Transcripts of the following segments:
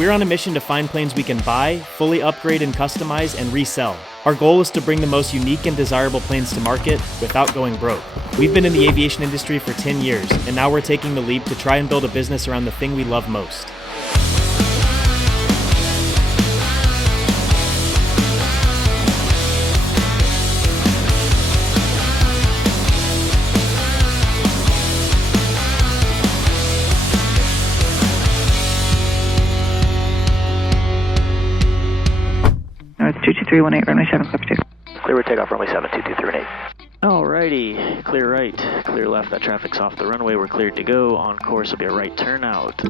We're on a mission to find planes we can buy, fully upgrade and customize, and resell. Our goal is to bring the most unique and desirable planes to market without going broke. We've been in the aviation industry for 10 years, and now we're taking the leap to try and build a business around the thing we love most. North 22318, runway 7, clip 2. Clear takeoff, runway 7, 22318. Alrighty, clear right, clear left, that traffic's off the runway, we're cleared to go. On course will be a right turnout.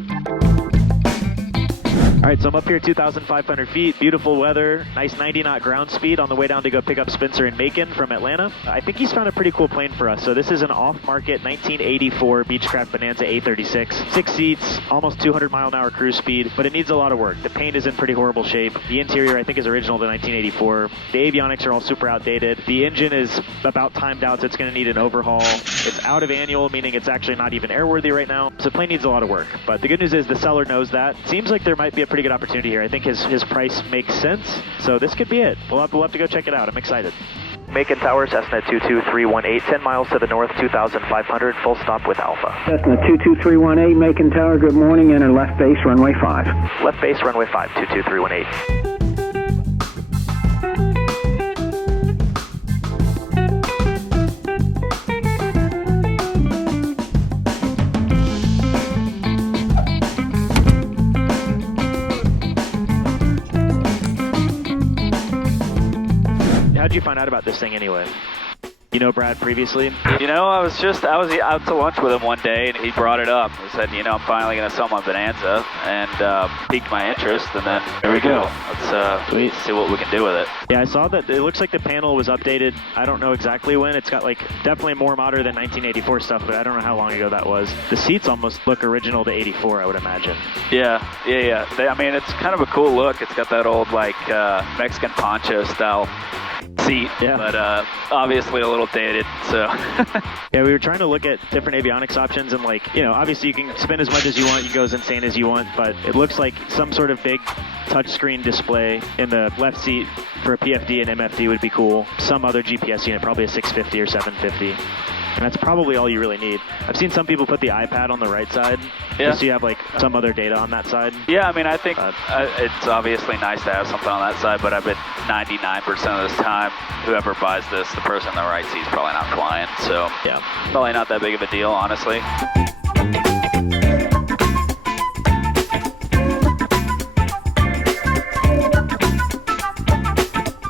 Alright, so I'm up here 2,500 feet, beautiful weather, nice 90-knot ground speed on the way down to go pick up Spencer in Macon from Atlanta. I think he's found a pretty cool plane for us. So this is an off-market 1984 Beechcraft Bonanza A36. 6 seats, almost 200-mile-an-hour cruise speed, but it needs a lot of work. The paint is in pretty horrible shape. The interior, I think, is original to 1984. The avionics are all super outdated. The engine is about timed out, so it's going to need an overhaul. It's out of annual, meaning it's actually not even airworthy right now. So the plane needs a lot of work. But the good news is the seller knows that. Seems like there might be a pretty good opportunity here. I think his price makes sense, so this could be it. We'll have to go check it out. I'm excited. Macon Tower, Cessna 22318, 10 miles to the north, 2,500, full stop with Alpha. Cessna 22318, Macon Tower, good morning, enter left base, runway 5. Left base, runway 5, 22318. How'd you find out about this thing anyway? You know Brad previously? You know, I was out to lunch with him one day, and he brought it up. He said, you know, I'm finally going to sell my Bonanza, and piqued my interest, and then here we go. Let's see what we can do with it. Yeah, I saw that it looks like the panel was updated. I don't know exactly when. It's got like definitely more modern than 1984 stuff, but I don't know how long ago that was. The seats almost look original to 84, I would imagine. Yeah. I mean, it's kind of a cool look. It's got that old like Mexican poncho style seat, yeah. But obviously a little dated, so. Yeah, we were trying to look at different avionics options, and like, you know, obviously you can spin as much as you want, you can go as insane as you want, but it looks like some sort of big touchscreen display in the left seat for a PFD and MFD would be cool. Some other GPS unit, probably a 650 or 750. And that's probably all you really need. I've seen some people put the iPad on the right side, just so you have like some other data on that side. Yeah, I mean, I think it's obviously nice to have something on that side, but I bet 99% of this time, whoever buys this, the person in the right seat is probably not flying. So yeah, probably not that big of a deal, honestly.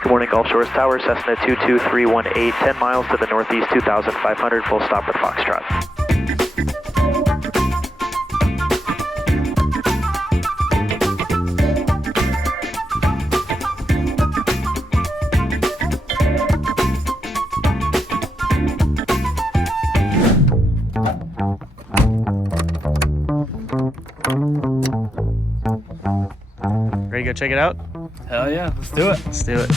Good morning, Gulf Shores Tower, Cessna 22318, 10 miles to the northeast, 2,500, full stop with Foxtrot. Ready to go check it out? Hell yeah, let's do it. Let's do it.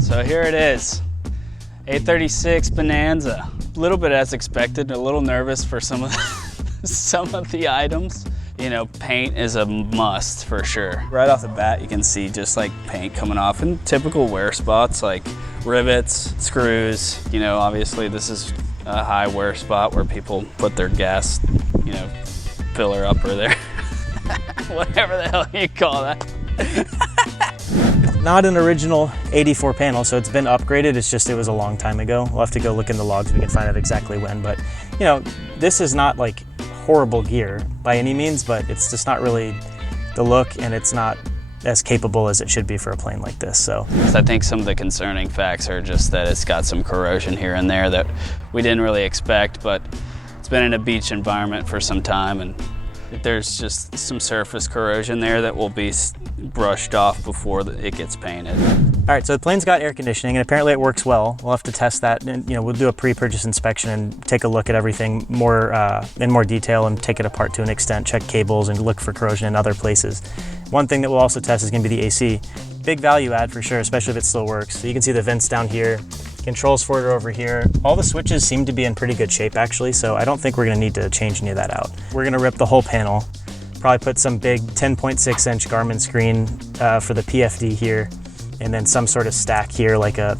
So here it is, A36 Bonanza. A little bit as expected, a little nervous for some of the items. You know, paint is a must for sure. Right off the bat, you can see just like paint coming off in typical wear spots like rivets, screws. You know, obviously this is a high wear spot where people put their gas, you know, filler upper there. Whatever the hell you call that. Not an original 84 panel, so it's been upgraded. It's just, it was a long time ago. We'll have to go look in the logs. We can find out exactly when, but you know, this is not like horrible gear by any means, but it's just not really the look, and it's not as capable as it should be for a plane like this. So I think some of the concerning facts are just that it's got some corrosion here and there that we didn't really expect, but it's been in a beach environment for some time, and There's just some surface corrosion there that will be brushed off before it gets painted. All right, so the plane's got air conditioning, and apparently it works well. We'll have to test that, and we'll do a pre-purchase inspection and take a look at everything in more detail and take it apart to an extent, check cables and look for corrosion in other places. One thing that we'll also test is going to be the AC. Big value add for sure, especially if it still works. So you can see the vents down here, controls for it are over here. All the switches seem to be in pretty good shape actually, so I don't think we're going to need to change any of that out. We're going to rip the whole panel, probably put some big 10.6 inch Garmin screen for the PFD here, and then some sort of stack here like a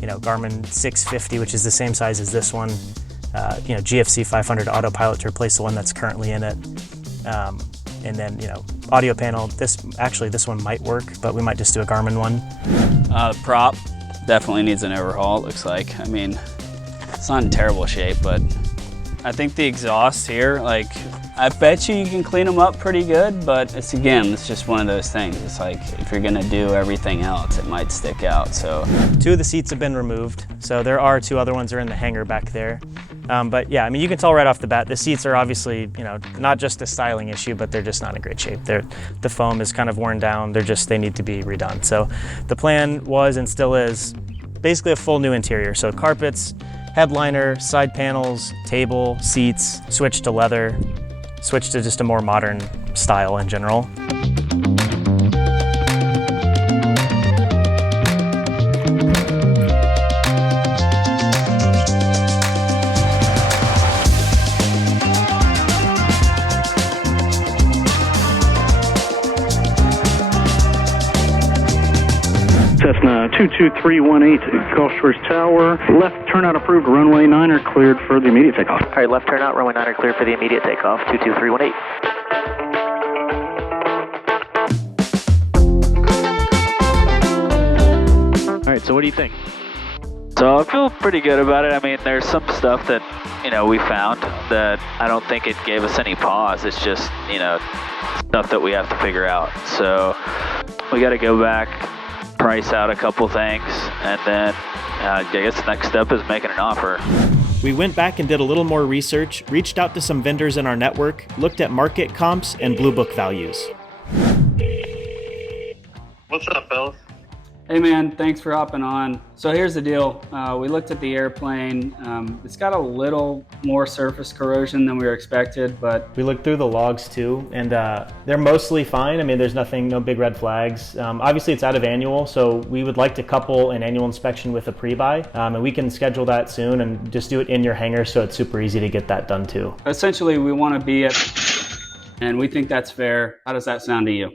Garmin 650, which is the same size as this one, GFC 500 autopilot to replace the one that's currently in it. And then, audio panel, this one might work, but we might just do a Garmin one. The prop definitely needs an overhaul, it looks like. I mean, it's not in terrible shape, but I think the exhaust here, like, I bet you can clean them up pretty good, but it's just one of those things. It's like, if you're gonna do everything else, it might stick out, so. 2 of the seats have been removed, so there are 2 other ones that are in the hangar back there. But yeah, I mean, you can tell right off the bat, the seats are obviously, not just a styling issue, but they're just not in great shape. The foam is kind of worn down. They need to be redone. So the plan was and still is basically a full new interior. So carpets, headliner, side panels, table, seats, switch to leather, switch to just a more modern style in general. Cessna 22318, Gulf Shores Tower. Left turnout approved, runway 9 cleared for the immediate takeoff. All right, left turnout, runway 9 cleared for the immediate takeoff, 22318. All right, so what do you think? So I feel pretty good about it. I mean, there's some stuff that, we found that I don't think it gave us any pause. It's just, stuff that we have to figure out. So we got to go back, price out a couple things, and then I guess the next step is making an offer. We went back and did a little more research, reached out to some vendors in our network, looked at market comps and Blue Book values. What's up, fellas? Hey man, thanks for hopping on. So here's the deal. We looked at the airplane. It's got a little more surface corrosion than we were expected, but We looked through the logs too, and they're mostly fine. I mean, there's no big red flags. Obviously it's out of annual, so we would like to couple an annual inspection with a pre-buy, and we can schedule that soon and just do it in your hangar, so it's super easy to get that done too. essentially we want to be at, and we think that's fair. How does that sound to you?